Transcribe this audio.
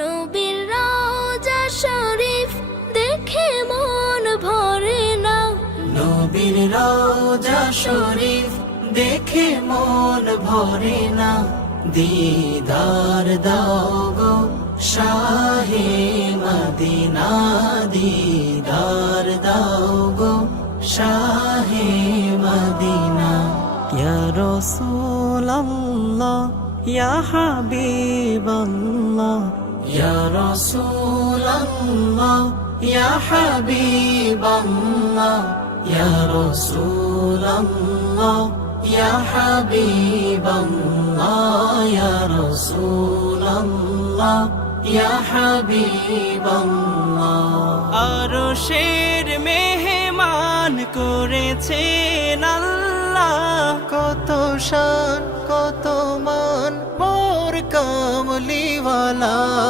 নবীর রওজা শরীফ দেখে মন ভরে না, নবীর রওজা শরীফ দেখে মন ভরে না। দিদার দাও গো শাহে মদিনা, দিদার দাও গো শাহে মদিনা। ইয়া রাসূলাল্লাহ ইয়া হাবিবাল্লাহ, ইয়া রাসূলাল্লাহ ইয়া হাবিবাল্লাহ, ইয়া রাসূলাল্লাহ ইয়া হাবিবাল্লাহ, ইয়া রাসূলাল্লাহ ইয়া হাবিবাল্লাহ। আরশের মেহমান করেছেন আল্লাহ, কত শান কত মান মোর কামলিওয়ালা।